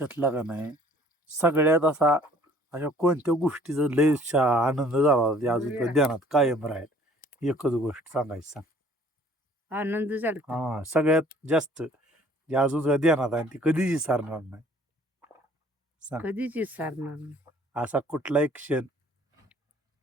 आयुष्यातला का नाही सगळ्यात अशा कोणत्या गोष्टीचा लय आनंद झाला होता ते अजून तुझ्या ध्यानात कायम राहील एकच गोष्ट सांगायची सांग. आनंद झाला का? हा सगळ्यात जास्त जे अजून तुझ्या ध्यानात आहे ती कधीच विसरणार नाही सांग. कधीच विसरणार नाही. असा कुठला एक क्षण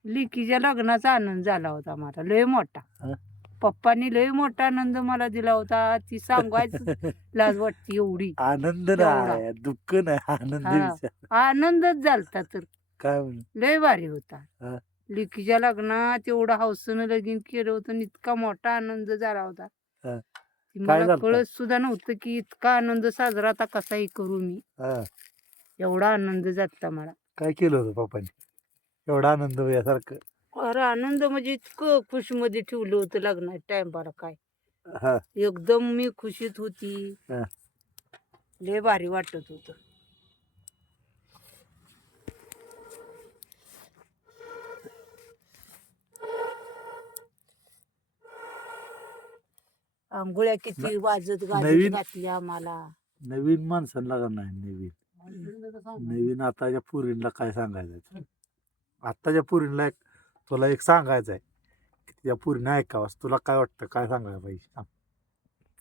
लिकीच्या लग्नाचा आनंद झाला होता मला लय मोठा. हं? पप्पांनी लय मोठा आनंद मला दिला होता. ती सांगायचं लाज वाटते एवढी. आनंद तेवढा. नाही दुःख नाही आनंद हा. विचार आनंदच झालता तर काय म्हणून लय भारी होता. हा. लिकीच्या लग्नात एवढं हौसेनं लगीन केलं होतं आणि इतका मोठा आनंद झाला होता. हा. की काय मला झालतं? कळत सुद्धा नव्हतं की इतका आनंद साजरा आता कसाही करू मी. हा. एवढा आनंद झालता मला. काय केलं होतं पप्पांनी एवढा आनंद यासारखं. अरे आनंद म्हणजे इतकं खुशीमध्ये ठेवलं होतं लग्नात टाइमपाला काय. हा. एकदम मी खुशीत होती. हा. लय भारी वाटत होतं. आंघोळ्या किती वाजत गाजत नवीन- घातली आम्हाला. नवीन माणसांना का नाही नवीन आताच्या पुरींना काय सांगायचं आताच्या पुरींना तुला एक सांगायचं आहे की त्या पुरीने ऐकावंस तुला काय वाटतं काय सांगायला पाहिजे सांग.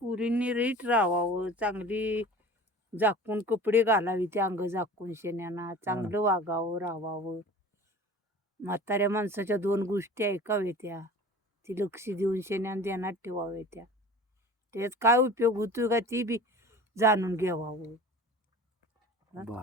पुरींनी रीट राहावं, चांगली झाकून कपडे घालावी, ते अंग झाकून शेण्याना चांगलं वागावं राहावं. म्हाताऱ्या माणसाच्या 2 गोष्टी ऐकाव्यात्या, ती लक्ष देऊन शेण्यान ध्यानात ठेवाव्यात्या. त्यात काय उपयोग होतोय का ती बी जाणून घ्यावावं. बर